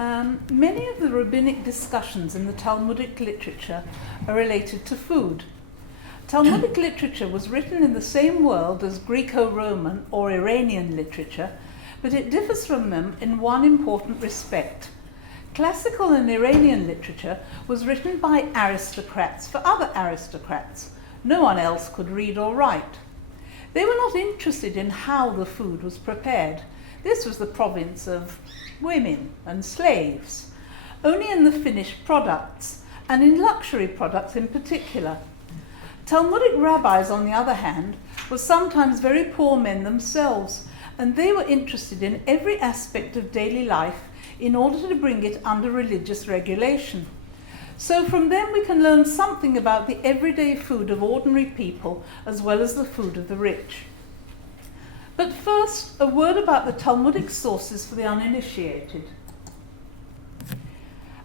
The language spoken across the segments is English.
Many of the rabbinic discussions in the Talmudic literature are related to food. Talmudic literature was written in the same world as Greco-Roman or Iranian literature, but it differs from them in one important respect. Classical and Iranian literature was written by aristocrats for other aristocrats. No one else could read or write. They were not interested in how the food was prepared. This was the province of women and slaves, only in the finished products, and in luxury products in particular. Talmudic rabbis, on the other hand, were sometimes very poor men themselves, and they were interested in every aspect of daily life in order to bring it under religious regulation. So from them we can learn something about the everyday food of ordinary people as well as the food of the rich. But first, a word about the Talmudic sources for the uninitiated.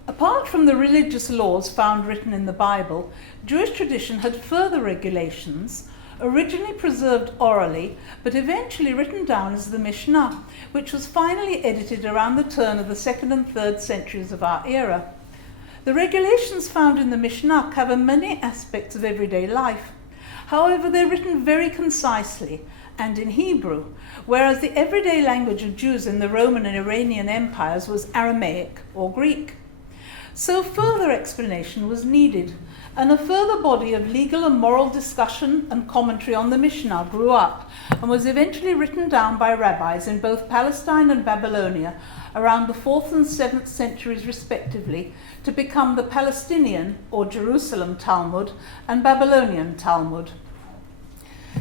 Apart from the religious laws found written in the Bible, Jewish tradition had further regulations, originally preserved orally, but eventually written down as the Mishnah, which was finally edited around the turn of the 2nd and 3rd centuries of our era. The regulations found in the Mishnah cover many aspects of everyday life. However, they're written very concisely and in Hebrew, whereas the everyday language of Jews in the Roman and Iranian empires was Aramaic or Greek. So further explanation was needed, and a further body of legal and moral discussion and commentary on the Mishnah grew up and was eventually written down by rabbis in both Palestine and Babylonia around the 4th and 7th centuries respectively to become the Palestinian or Jerusalem Talmud and Babylonian Talmud.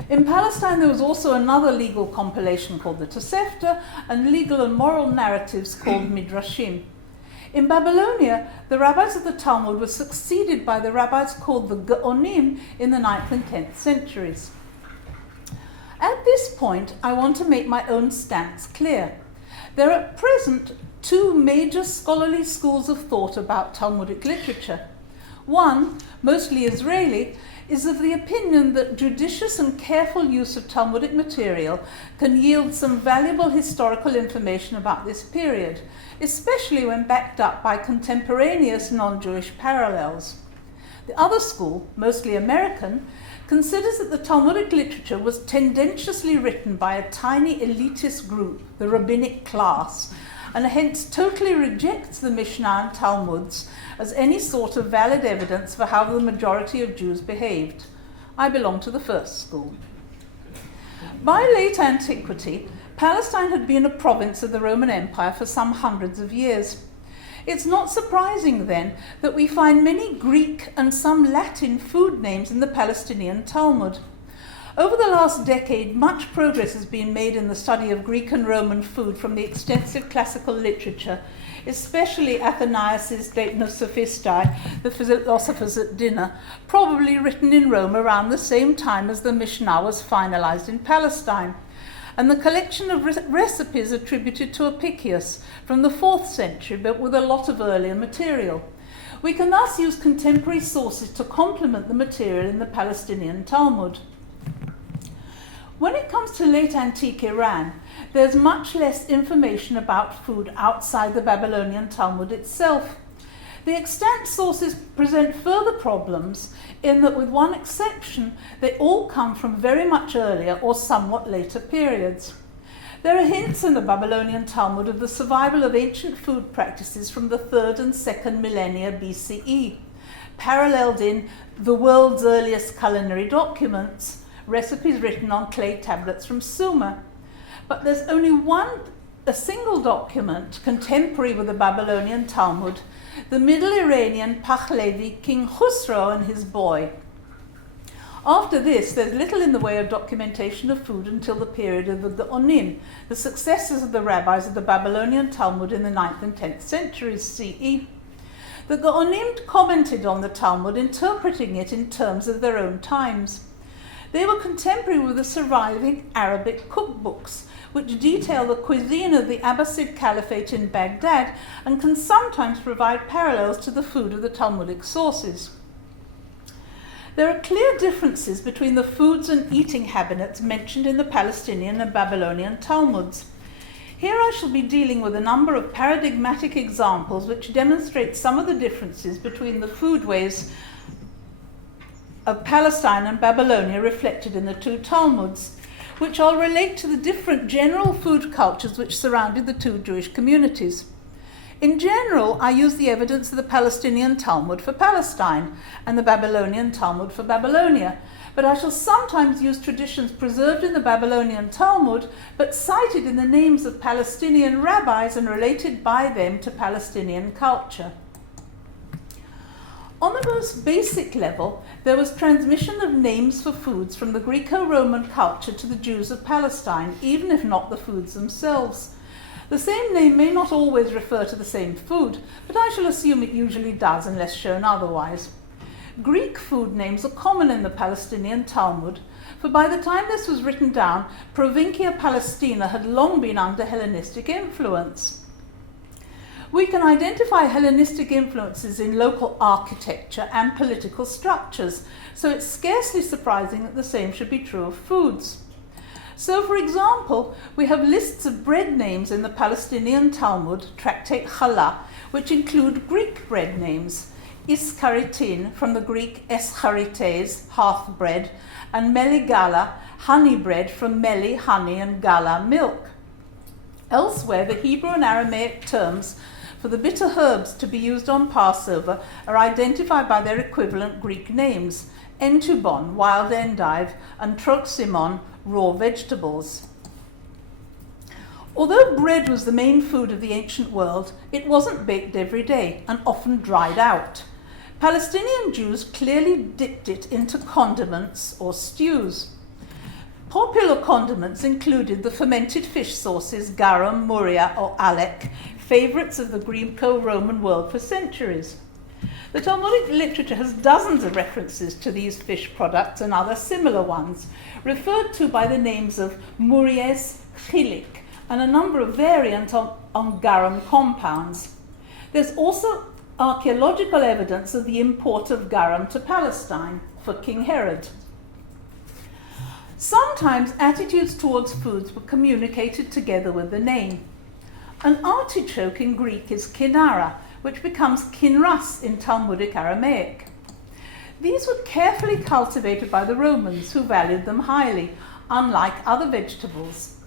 In Palestine there was also another legal compilation called the Tosefta and legal and moral narratives called Midrashim. In Babylonia, the rabbis of the Talmud were succeeded by the rabbis called the Gaonim in the 9th and 10th centuries. At this point, I want to make my own stance clear. There are at present two major scholarly schools of thought about Talmudic literature. One, mostly Israeli, is of the opinion that judicious and careful use of Talmudic material can yield some valuable historical information about this period, especially when backed up by contemporaneous non-Jewish parallels. The other school, mostly American, considers that the Talmudic literature was tendentiously written by a tiny elitist group, the rabbinic class, and hence totally rejects the Mishnah and Talmuds as any sort of valid evidence for how the majority of Jews behaved. I belong to the first school. By late antiquity, Palestine had been a province of the Roman Empire for some hundreds of years. It's not surprising then that we find many Greek and some Latin food names in the Palestinian Talmud. Over the last decade, much progress has been made in the study of Greek and Roman food from the extensive classical literature, especially Athenæus' De Sophistae, the philosophers at dinner, probably written in Rome around the same time as the Mishnah was finalized in Palestine, and the collection of recipes attributed to Apicius from the 4th century, but with a lot of earlier material. We can thus use contemporary sources to complement the material in the Palestinian Talmud. When it comes to late antique Iran, there's much less information about food outside the Babylonian Talmud itself. The extant sources present further problems in that, with one exception, they all come from very much earlier or somewhat later periods. There are hints in the Babylonian Talmud of the survival of ancient food practices from the 3rd and 2nd millennia BCE, paralleled in the world's earliest culinary documents, recipes written on clay tablets from Sumer. But there's only a single document contemporary with the Babylonian Talmud, the Middle Iranian Pahlavi King Khusro and his boy. After this, there's little in the way of documentation of food until the period of the Gaonim, the successors of the rabbis of the Babylonian Talmud in the 9th and 10th centuries CE. The Gaonim commented on the Talmud, interpreting it in terms of their own times. They were contemporary with the surviving Arabic cookbooks, which detail the cuisine of the Abbasid Caliphate in Baghdad and can sometimes provide parallels to the food of the Talmudic sources. There are clear differences between the foods and eating habits mentioned in the Palestinian and Babylonian Talmuds. Here I shall be dealing with a number of paradigmatic examples which demonstrate some of the differences between the foodways of Palestine and Babylonia reflected in the two Talmuds, which I'll relate to the different general food cultures which surrounded the two Jewish communities. In general, I use the evidence of the Palestinian Talmud for Palestine and the Babylonian Talmud for Babylonia, but I shall sometimes use traditions preserved in the Babylonian Talmud but cited in the names of Palestinian rabbis and related by them to Palestinian culture. On the most basic level, there was transmission of names for foods from the Greco-Roman culture to the Jews of Palestine, even if not the foods themselves. The same name may not always refer to the same food, but I shall assume it usually does unless shown otherwise. Greek food names are common in the Palestinian Talmud, for by the time this was written down, Provincia Palestina had long been under Hellenistic influence. We can identify Hellenistic influences in local architecture and political structures, so it's scarcely surprising that the same should be true of foods. So, for example, we have lists of bread names in the Palestinian Talmud, Tractate Challah, which include Greek bread names, iskaritin, from the Greek escharites, hearth bread, and meligala, honey bread, from meli, honey, and gala, milk. Elsewhere, the Hebrew and Aramaic terms for the bitter herbs to be used on Passover are identified by their equivalent Greek names, entubon, wild endive, and troximon, raw vegetables. Although bread was the main food of the ancient world, it wasn't baked every day and often dried out. Palestinian Jews clearly dipped it into condiments or stews. Popular condiments included the fermented fish sauces garum, muria, or alec, favourites of the Greco-Roman world for centuries. The Talmudic literature has dozens of references to these fish products and other similar ones, referred to by the names of muries, chilik, and a number of variants on garum compounds. There's also archaeological evidence of the import of garum to Palestine for King Herod. Sometimes attitudes towards foods were communicated together with the name. An artichoke in Greek is kinara, which becomes kinras in Talmudic Aramaic. These were carefully cultivated by the Romans, who valued them highly, unlike other vegetables.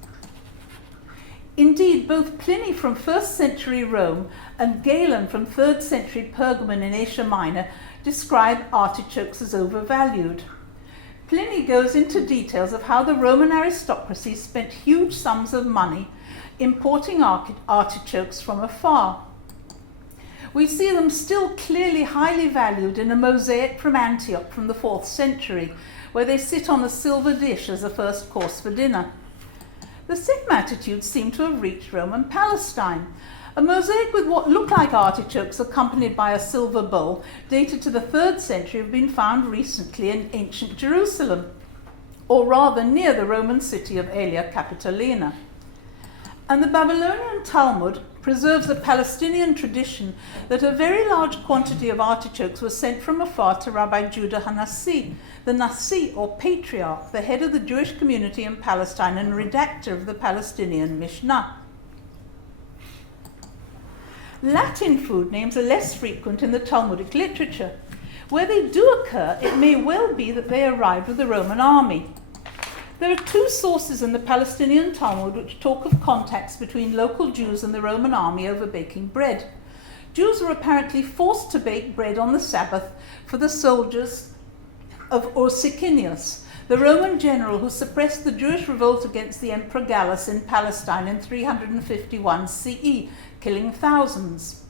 Indeed, both Pliny from 1st century Rome and Galen from 3rd century Pergamon in Asia Minor describe artichokes as overvalued. Pliny goes into details of how the Roman aristocracy spent huge sums of money importing artichokes from afar. We see them still clearly highly valued in a mosaic from Antioch from the 4th century, where they sit on a silver dish as a first course for dinner. The same attitudes seem to have reached Roman Palestine. A mosaic with what look like artichokes accompanied by a silver bowl, dated to the 3rd century, have been found recently in ancient Jerusalem, or rather near the Roman city of Aelia Capitolina. And the Babylonian Talmud preserves a Palestinian tradition that a very large quantity of artichokes were sent from afar to Rabbi Judah HaNasi, the Nasi or Patriarch, the head of the Jewish community in Palestine and redactor of the Palestinian Mishnah. Latin food names are less frequent in the Talmudic literature. Where they do occur, it may well be that they arrived with the Roman army. There are two sources in the Palestinian Talmud which talk of contacts between local Jews and the Roman army over baking bread. Jews were apparently forced to bake bread on the Sabbath for the soldiers of Ursicinius, the Roman general who suppressed the Jewish revolt against the Emperor Gallus in Palestine in 351 CE, killing thousands.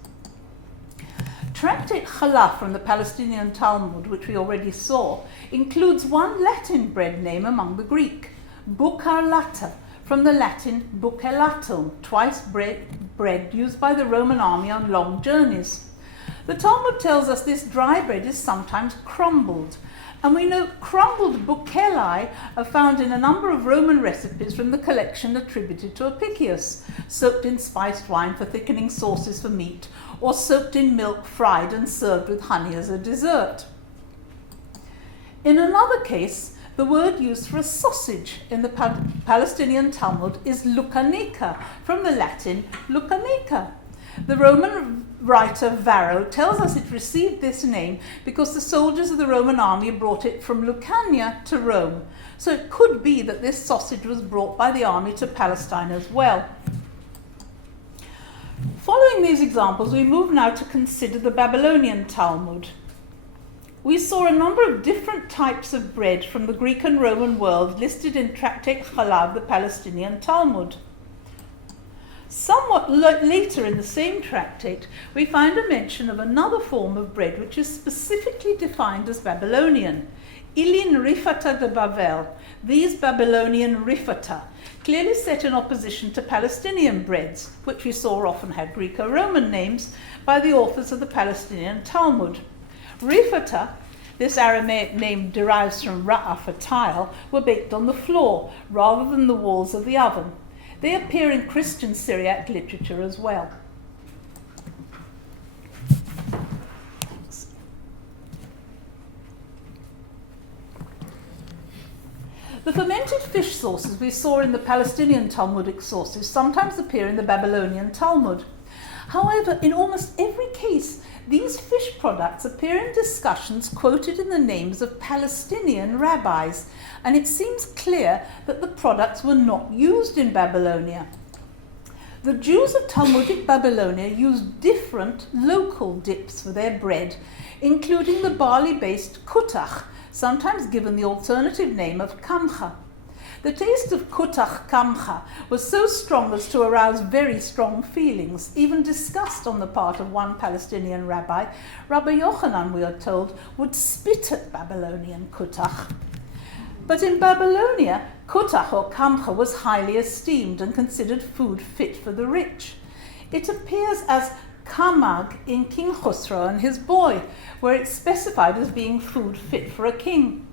Tractate Challah from the Palestinian Talmud, which we already saw, includes one Latin bread name among the Greek, bucarlata, from the Latin bucellatum, twice bread used by the Roman army on long journeys. The Talmud tells us this dry bread is sometimes crumbled, and we know crumbled bucellae are found in a number of Roman recipes from the collection attributed to Apicius, soaked in spiced wine for thickening sauces for meat, or soaked in milk, fried and served with honey as a dessert. In another case, The word used for a sausage in the Palestinian Talmud is lucanica, from the Latin lucanica. The Roman writer Varro tells us it received this name because the soldiers of the Roman army brought it from Lucania to Rome. So it could be that this sausage was brought by the army to Palestine as well. Following these examples, we move now to consider the Babylonian Talmud. We saw a number of different types of bread from the Greek and Roman world listed in Tractate Chalav, the Palestinian Talmud. Somewhat later in the same tractate, we find a mention of another form of bread which is specifically defined as Babylonian, Ilin Rifata de Bavel. These Babylonian Rifata, clearly set in opposition to Palestinian breads, which we saw often had Greco-Roman names by the authors of the Palestinian Talmud. Rifata, this Aramaic name derives from ra'ah for tile, were baked on the floor rather than the walls of the oven. They appear in Christian Syriac literature as well. The fermented fish sauces we saw in the Palestinian Talmudic sources sometimes appear in the Babylonian Talmud. However, in almost every case, these fish products appear in discussions quoted in the names of Palestinian rabbis, and it seems clear that the products were not used in Babylonia. The Jews of Talmudic Babylonia used different local dips for their bread, including the barley-based kutach, sometimes given the alternative name of kamcha. The taste of kutach kamcha was so strong as to arouse very strong feelings, even disgust on the part of one Palestinian rabbi. Rabbi Yochanan, we are told, would spit at Babylonian kutach. But in Babylonia, kutach or kamcha was highly esteemed and considered food fit for the rich. It appears as kamag in King Khosrow and his boy, where it's specified as being food fit for a king.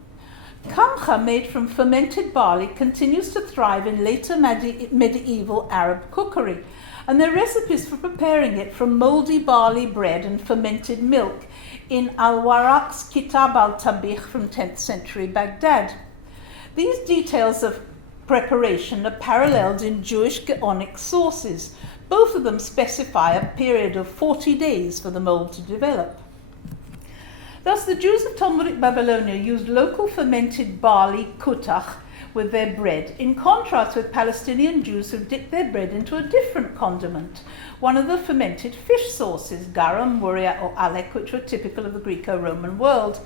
Kamcha, made from fermented barley, continues to thrive in later medieval Arab cookery, and there are recipes for preparing it from mouldy barley bread and fermented milk in Al-Waraq's Kitab al-Tabikh from 10th century Baghdad. These details of preparation are paralleled in Jewish Gaonic sources. Both of them specify a period of 40 days for the mold to develop. Thus, the Jews of Talmudic Babylonia used local fermented barley kutach with their bread, in contrast with Palestinian Jews who dipped their bread into a different condiment, one of the fermented fish sauces, garam, muria, or alek, which were typical of the Greco-Roman world.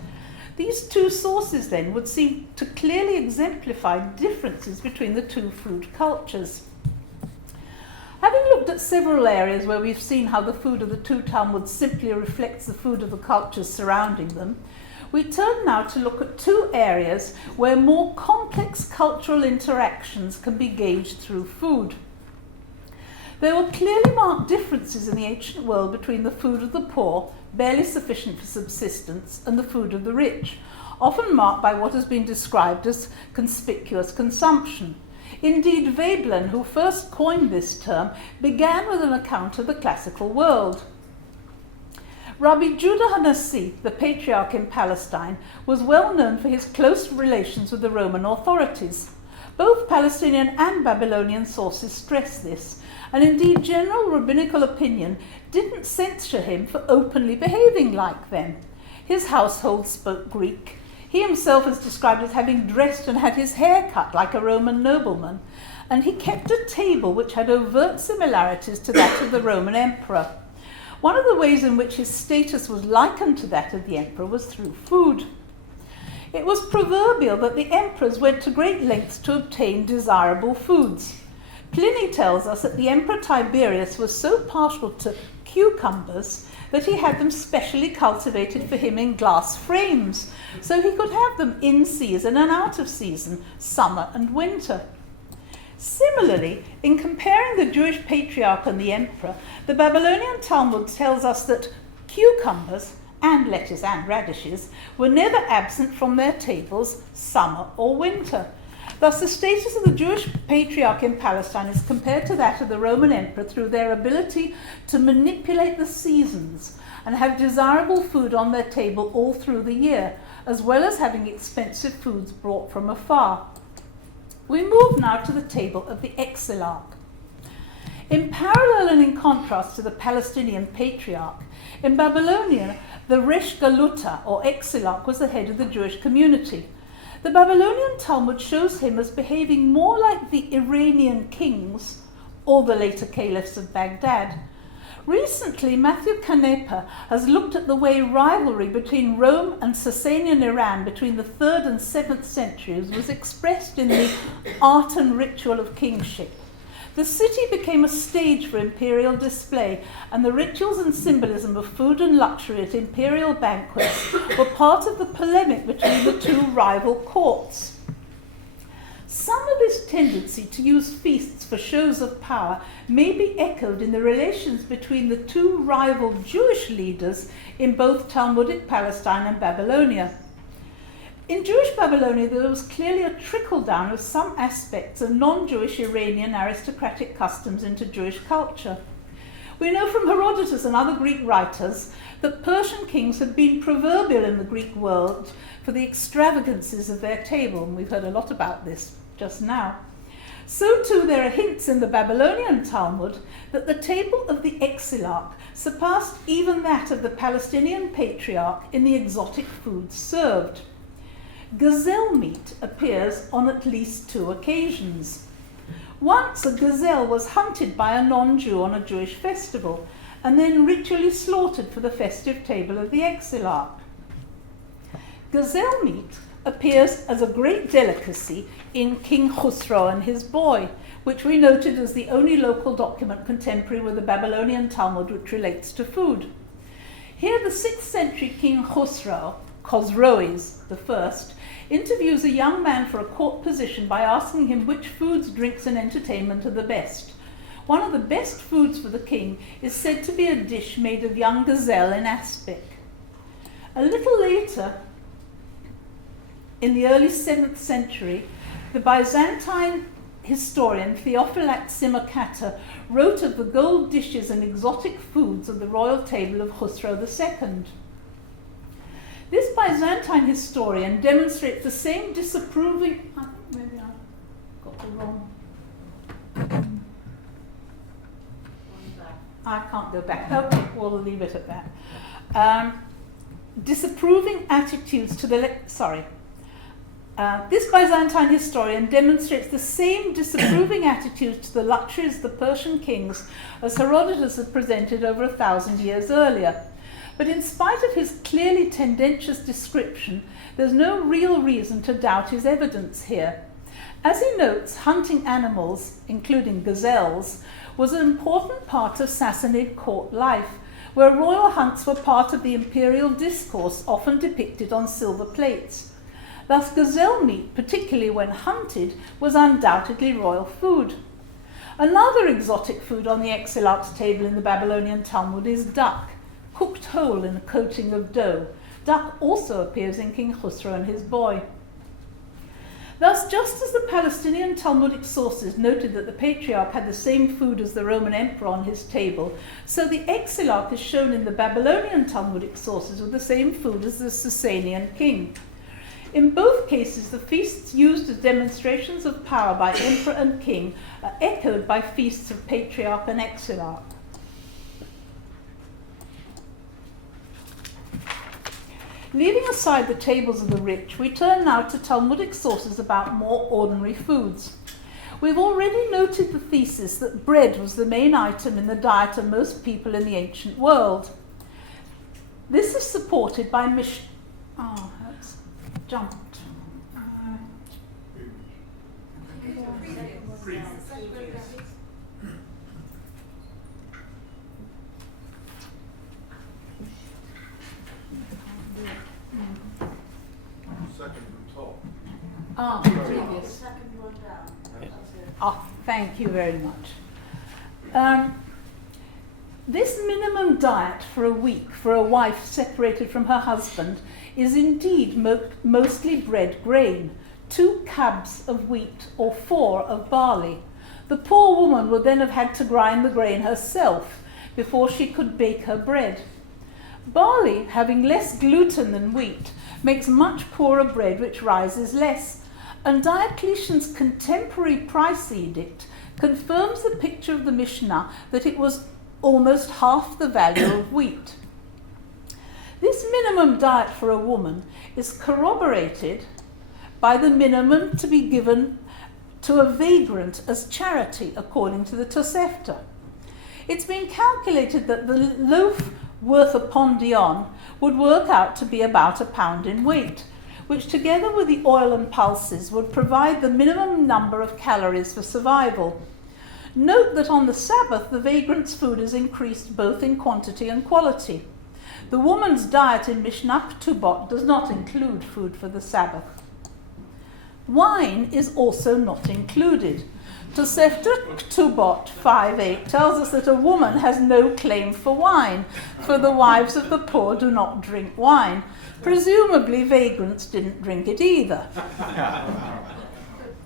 These two sources, then, would seem to clearly exemplify differences between the two food cultures. Having looked at several areas where we've seen how the food of the two Talmuds simply reflects the food of the cultures surrounding them, we turn now to look at two areas where more complex cultural interactions can be gauged through food. There were clearly marked differences in the ancient world between the food of the poor, barely sufficient for subsistence, and the food of the rich, often marked by what has been described as conspicuous consumption. Indeed, Veblen, who first coined this term, began with an account of the classical world. Rabbi Judah Hanassi, the patriarch in Palestine, was well known for his close relations with the Roman authorities. Both Palestinian and Babylonian sources stress this, and indeed general rabbinical opinion didn't censure him for openly behaving like them. His household spoke Greek. He himself is described as having dressed and had his hair cut like a Roman nobleman, and he kept a table which had overt similarities to that of the Roman emperor. One of the ways in which his status was likened to that of the emperor was through food. It was proverbial that the emperors went to great lengths to obtain desirable foods. Pliny tells us that the Emperor Tiberius was so partial to cucumbers that he had them specially cultivated for him in glass frames, so he could have them in season and out of season, summer and winter. Similarly, in comparing the Jewish patriarch and the emperor, the Babylonian Talmud tells us that cucumbers, and lettuce and radishes, were never absent from their tables, summer or winter. Thus, the status of the Jewish patriarch in Palestine is compared to that of the Roman emperor through their ability to manipulate the seasons and have desirable food on their table all through the year, as well as having expensive foods brought from afar. We move now to the table of the Exilarch. In parallel and in contrast to the Palestinian patriarch, in Babylonia, the Resh Galuta, or Exilarch, was the head of the Jewish community. The Babylonian Talmud shows him as behaving more like the Iranian kings or the later caliphs of Baghdad. Recently, Matthew Canepa has looked at the way rivalry between Rome and Sasanian Iran between the 3rd and 7th centuries was expressed in the art and ritual of kingship. The city became a stage for imperial display, and the rituals and symbolism of food and luxury at imperial banquets were part of the polemic between the two rival courts. Some of this tendency to use feasts for shows of power may be echoed in the relations between the two rival Jewish leaders in both Talmudic Palestine and Babylonia. In Jewish Babylonia, there was clearly a trickle-down of some aspects of non-Jewish Iranian aristocratic customs into Jewish culture. We know from Herodotus and other Greek writers that Persian kings had been proverbial in the Greek world for the extravagances of their table, and we've heard a lot about this just now. So too there are hints in the Babylonian Talmud that the table of the Exilarch surpassed even that of the Palestinian patriarch in the exotic foods served. Gazelle meat appears on at least 2 occasions. Once a gazelle was hunted by a non-Jew on a Jewish festival and then ritually slaughtered for the festive table of the Exilarch. Gazelle meat appears as a great delicacy in King Khusro and his boy, which we noted as the only local document contemporary with the Babylonian Talmud which relates to food. Here the 6th century King Khusro, Khosroes I, interviews a young man for a court position by asking him which foods, drinks and entertainment are the best. One of the best foods for the king is said to be a dish made of young gazelle in aspic. A little later, in the early 7th century, the Byzantine historian Theophylact Simacata wrote of the gold dishes and exotic foods of the royal table of Khusro II. This Byzantine historian demonstrates the same disapproving... I think maybe I got the wrong... I can't go back. Okay, we'll leave it at that. Disapproving attitudes to the... This Byzantine historian demonstrates the same disapproving attitudes to the luxuries of the Persian kings as Herodotus had presented over 1,000 years earlier. But in spite of his clearly tendentious description, there's no real reason to doubt his evidence here. As he notes, hunting animals, including gazelles, was an important part of Sassanid court life, where royal hunts were part of the imperial discourse, often depicted on silver plates. Thus, gazelle meat, particularly when hunted, was undoubtedly royal food. Another exotic food on the Exilarch's table in the Babylonian Talmud is duck, cooked whole in a coating of dough. Duck also appears in King Khusro and his boy. Thus, just as the Palestinian Talmudic sources noted that the patriarch had the same food as the Roman emperor on his table, so the Exilarch is shown in the Babylonian Talmudic sources with the same food as the Sasanian king. In both cases, the feasts used as demonstrations of power by emperor and king are echoed by feasts of patriarch and Exilarch. Leaving aside the tables of the rich, we turn now to Talmudic sources about more ordinary foods. We've already noted the thesis that bread was the main item in the diet of most people in the ancient world. This is supported by that's jumped. Previous. Second one down. Oh, thank you very much. This minimum diet for a week for a wife separated from her husband is indeed mostly bread grain, 2 cabs of wheat or 4 of barley. The poor woman would then have had to grind the grain herself before she could bake her bread. Barley, having less gluten than wheat, makes much poorer bread which rises less, and Diocletian's contemporary price edict confirms the picture of the Mishnah that it was almost half the value of wheat. This minimum diet for a woman is corroborated by the minimum to be given to a vagrant as charity, according to the Tosefta. It's been calculated that the loaf worth a pondion would work out to be about £1 in weight, which together with the oil and pulses would provide the minimum number of calories for survival. Note that on the Sabbath, the vagrant's food is increased both in quantity and quality. The woman's diet in Mishnah Ktubot does not include food for the Sabbath. Wine is also not included. Tosefta Ktubot 5:8 tells us that a woman has no claim for wine, for the wives of the poor do not drink wine. Presumably vagrants didn't drink it either.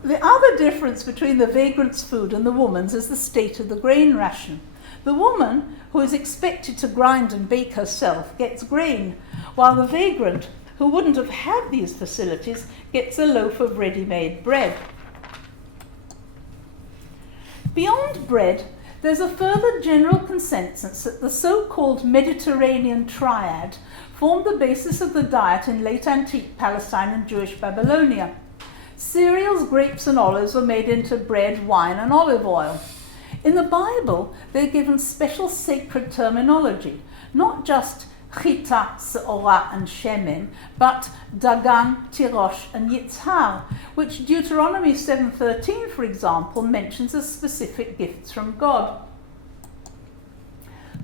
The other difference between the vagrant's food and the woman's is the state of the grain ration. The woman, who is expected to grind and bake herself, gets grain, while the vagrant, who wouldn't have had these facilities, gets a loaf of ready-made bread. Beyond bread, there's a further general consensus that the so-called Mediterranean triad formed the basis of the diet in late antique Palestine and Jewish Babylonia. Cereals, grapes and olives were made into bread, wine and olive oil. In the Bible, they're given special sacred terminology, not just chita, seorah and shemen, but dagan, tirosh and yitzhar, which Deuteronomy 7:13, for example, mentions as specific gifts from God.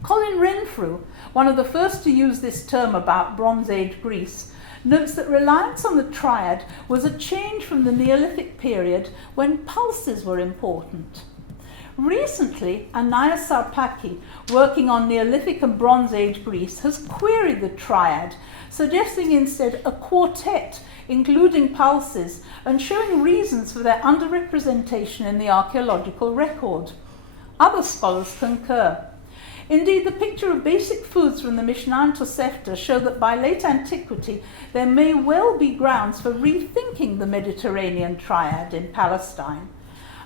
Colin Renfrew, one of the first to use this term about Bronze Age Greece, notes that reliance on the triad was a change from the Neolithic period when pulses were important. Recently, Anaya Sarpaki, working on Neolithic and Bronze Age Greece, has queried the triad, suggesting instead a quartet, including pulses, and showing reasons for their underrepresentation in the archaeological record. Other scholars concur. Indeed, the picture of basic foods from the Mishnah and Tosefta show that by late antiquity there may well be grounds for rethinking the Mediterranean triad in Palestine.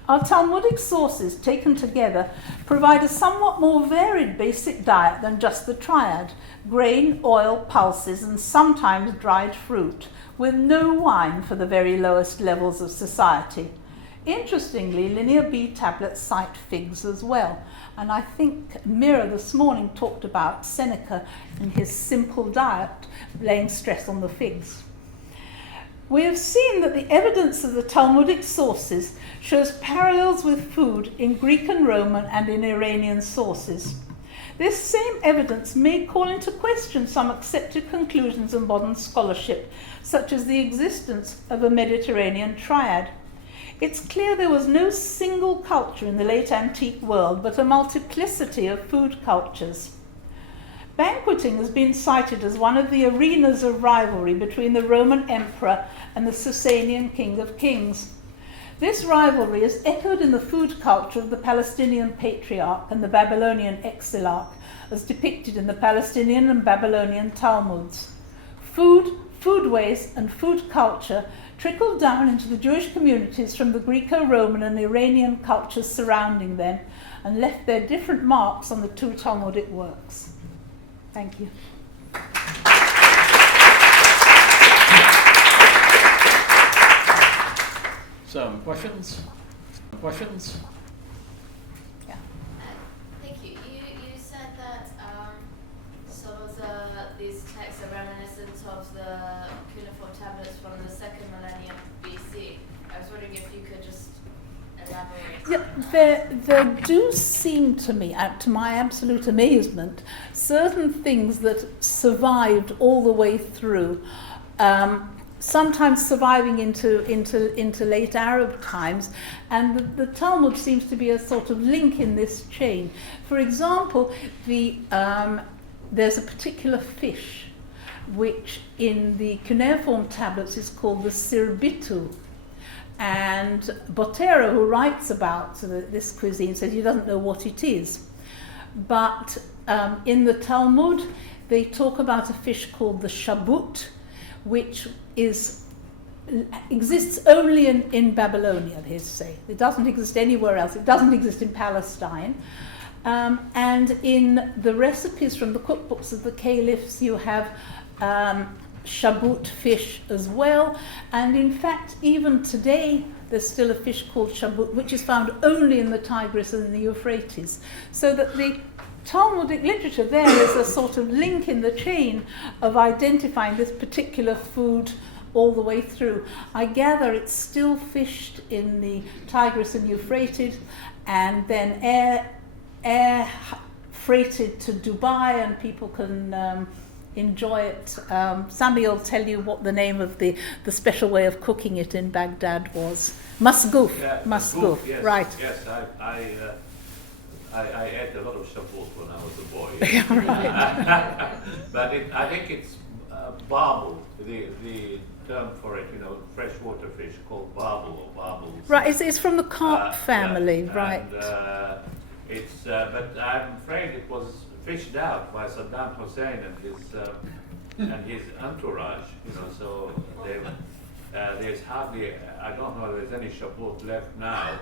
Our Talmudic sources, taken together, provide a somewhat more varied basic diet than just the triad: grain, oil, pulses, and sometimes dried fruit, with no wine for the very lowest levels of society. Interestingly, Linear B tablets cite figs as well, and I think Mira this morning talked about Seneca and his simple diet, laying stress on the figs. We have seen that the evidence of the Talmudic sources shows parallels with food in Greek and Roman and in Iranian sources. This same evidence may call into question some accepted conclusions of modern scholarship, such as the existence of a Mediterranean triad. It's clear there was no single culture in the late antique world, but a multiplicity of food cultures. Banqueting has been cited as one of the arenas of rivalry between the Roman emperor and the Sasanian king of kings. This rivalry is echoed in the food culture of the Palestinian patriarch and the Babylonian exilarch, as depicted in the Palestinian and Babylonian Talmuds. Food, foodways, and food culture trickled down into the Jewish communities from the Greco-Roman and Iranian cultures surrounding them and left their different marks on the two Talmudic works. Thank you. Some questions? Yeah. Thank you. You said that some of these texts are reminiscent of the cuneiform tablets from the 2nd millennium BC. I was wondering if you could just elaborate. Yeah, there do seem to me, to my absolute amazement, certain things that survived all the way through. Sometimes surviving into late Arab times, and the Talmud seems to be a sort of link in this chain. For example, there's a particular fish which in the cuneiform tablets is called the sirbitu, and Botero, who writes about this cuisine, says he doesn't know what it is, but in the Talmud they talk about a fish called the shabut, which exists only in Babylonia, they say. It doesn't exist anywhere else. It doesn't exist in Palestine. And in the recipes from the cookbooks of the caliphs, you have shabut fish as well. And in fact, even today, there's still a fish called shabut, which is found only in the Tigris and the Euphrates. So that the Talmudic literature there is a sort of link in the chain of identifying this particular food all the way through. I gather it's still fished in the Tigris and Euphrates, and then air freighted to Dubai, and people can enjoy it. Sami will tell you what the name of the special way of cooking it in Baghdad was. Masgouf. Yeah, Masgouf, yes, right. Yes, I ate a lot of shabut when I was a boy. But I think it's barbel, the term for it, freshwater fish called barbel or barbels. Right, it's from the carp family, yeah, right. And but I'm afraid it was fished out by Saddam Hussein and his entourage, so there's hardly, I don't know if there's any shabut left now,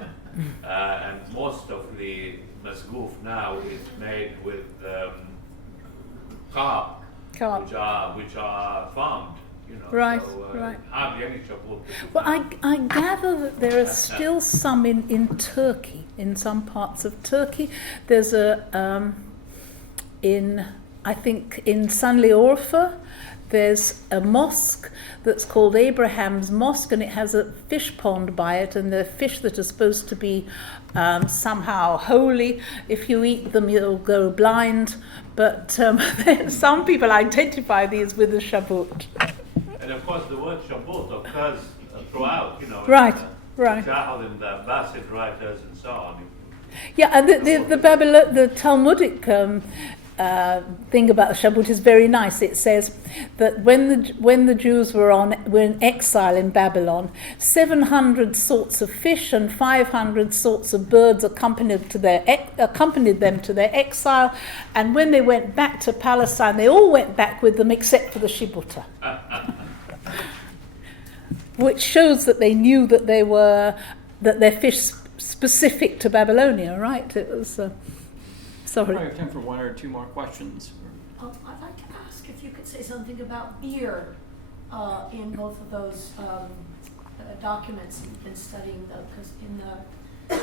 and most of the masgouf now is made with carp. Which are farmed, Right, so, right. Hardly any shabut. Well, I gather that there are still some in Turkey, in some parts of Turkey. There's I think in Sanliurfa, there's a mosque that's called Abraham's Mosque, and it has a fish pond by it, and the fish that are supposed to be somehow holy. If you eat them, you'll go blind. But some people identify these with the shabut. And of course, the word shabut occurs throughout, Right, in right. Jahal and the Abbasid writers and so on. Yeah, and the Talmudic thing about the shabut is very nice. It says that when the Jews were in exile in Babylon, 700 sorts of fish and 500 sorts of birds accompanied them to their exile, and when they went back to Palestine, they all went back with them except for the shibuta, which shows that they knew that they're fish specific to Babylonia, right? It was. Sorry. I have time for one or two more questions. I'd like to ask if you could say something about beer in both of those documents. You've been studying them, because in the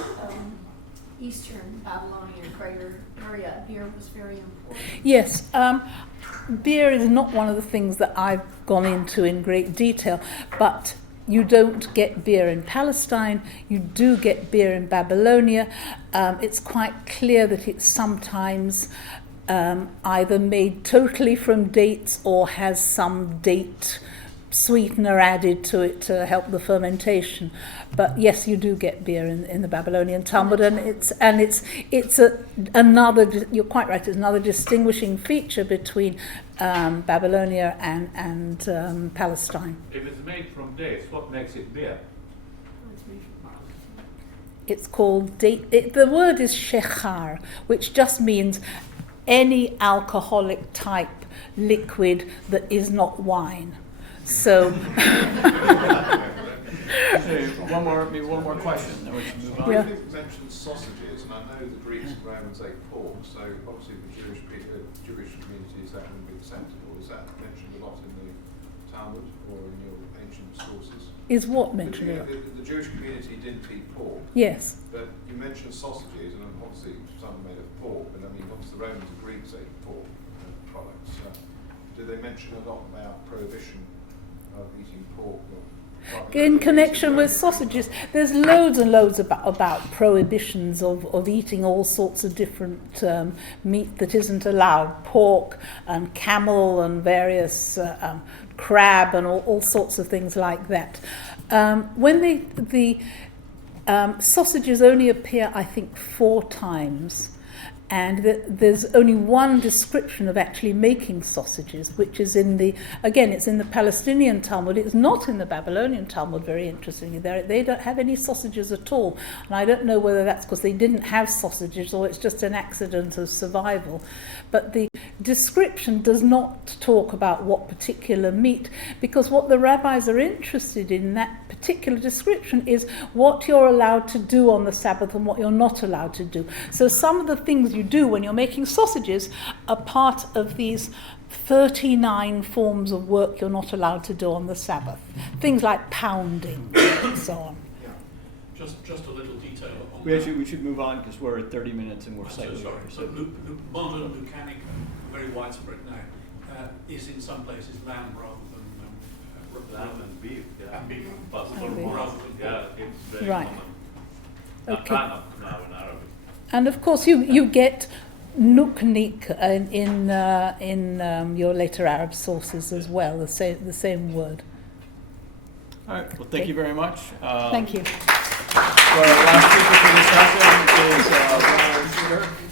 Eastern Babylonian greater area, beer was very important. Yes, beer is not one of the things that I've gone into in great detail, but you don't get beer in Palestine, you do get beer in Babylonia. It's quite clear that it's sometimes either made totally from dates or has some date sweetener added to it to help the fermentation. But yes, you do get beer in the Babylonian Talmud, and it's another. You're quite right. It's another distinguishing feature between Babylonia and Palestine. If it's made from dates, what makes it beer? It's called date. The word is shechar, which just means any alcoholic type liquid that is not wine. So. Maybe one more question, then we should move on. Yeah. You mentioned sausages, and I know the Greeks and Romans ate pork, so obviously the Jewish communities that wouldn't be acceptable. Is that mentioned a lot in the Talmud or in your ancient sources? Is what mentioned? The Jewish community didn't eat pork. Yes. But you mentioned sausages, and obviously some are made of pork, but I mean obviously the Romans and Greeks ate pork products. Do they mention a lot about prohibition of eating pork? In connection with sausages, there's loads and loads about prohibitions of eating all sorts of different meat that isn't allowed. Pork and camel and various crab and all sorts of things like that. When the sausages only appear, I think, 4 times. and there's only one description of actually making sausages, which is it's in the Palestinian Talmud. It's not in the Babylonian Talmud, very interestingly. They don't have any sausages at all, and I don't know whether that's because they didn't have sausages or it's just an accident of survival. But the description does not talk about what particular meat, because what the rabbis are interested in that particular description is what you're allowed to do on the Sabbath and what you're not allowed to do. So some of the things you do when you're making sausages are part of these 39 forms of work you're not allowed to do on the Sabbath. Things like pounding and so on. Yeah. Just a little detail on We that. should move on because we're at 30 minutes and we're So slightly sorry. over. So modern Lucanic, very widespread now, is in some places lamb rather than Lamb and beef, yeah. And beef. Possible And beef. Rather than yeah, it's very Right. common. Okay. Now in Arabic. And of course you get nuknik in your later Arab sources as well, the same word. All right. Well, thank you very much. Thank you. Our last speaker for this session is Ronald Schooner.